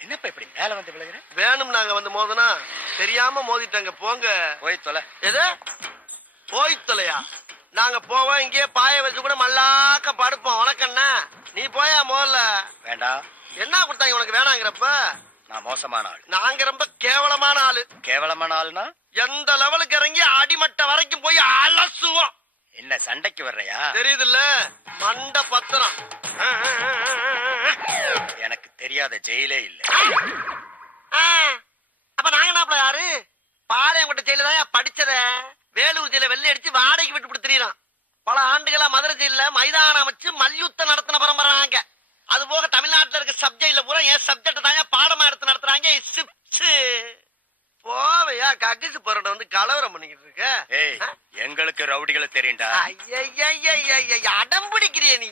என்னப்பா இப்படி மேல வந்து விழுகிற? வேணும் நாங்க வந்து மோதனா தெரியாம மோதிட்டாங்க. போங்க. போய் தொலை. எது போய் தொலையா? நாங்க போவோம், இங்கே பாய வச்சு கூட மல்லாக்க படுப்போம். உனக்கண்ணா நீ போயா முதல்ல. வேண்டாம். என்ன கொடுத்தாங்க உனக்கு வேணாங்கிறப்ப? நான் மோசமான ஆள். நாங்க ரொம்ப கேவலமான ஆளு. கேவலமான ஆளுனா எந்த லெவலுக்கு இறங்கி அடிமட்ட வரைக்கும் போய் அலசுவோம். என்ன சண்டைக்கு வர்றையா? தெரியுதுல்ல, மண்ட பத்திரம். எனக்கு தெரியாத ஜெயிலே இல்ல. அப்ப நாங்க நாப்பல யாரு? பாளையங்கோட்டை ஜெயில தான் படிச்சத. வேலூர் ஜெயில வெள்ளை அடிச்சு வாடகைக்கு விட்டு கொடுத்துறான். பல ஆண்டுகளா மதுரை ஜெயில மைதானம் அமைச்சு மல்யுத்தம் நடத்தின பரம்பரை நாங்க. அது போக தமிழ்நாட்டுல இருக்க சப்ஜெக்ட்ல பூரா என் சப்ஜெக்ட் தாங்க பாடமா எடுத்து நடத்துறாங்க. போவையா கக்கிசு போறட வந்து கலவரம் பண்ணிக்கிட்டு இருக்க? ஏய், எங்களுக்கு ரவுடிகளை தெரியும்டா. அடம் பிடிக்கிறிய நீ.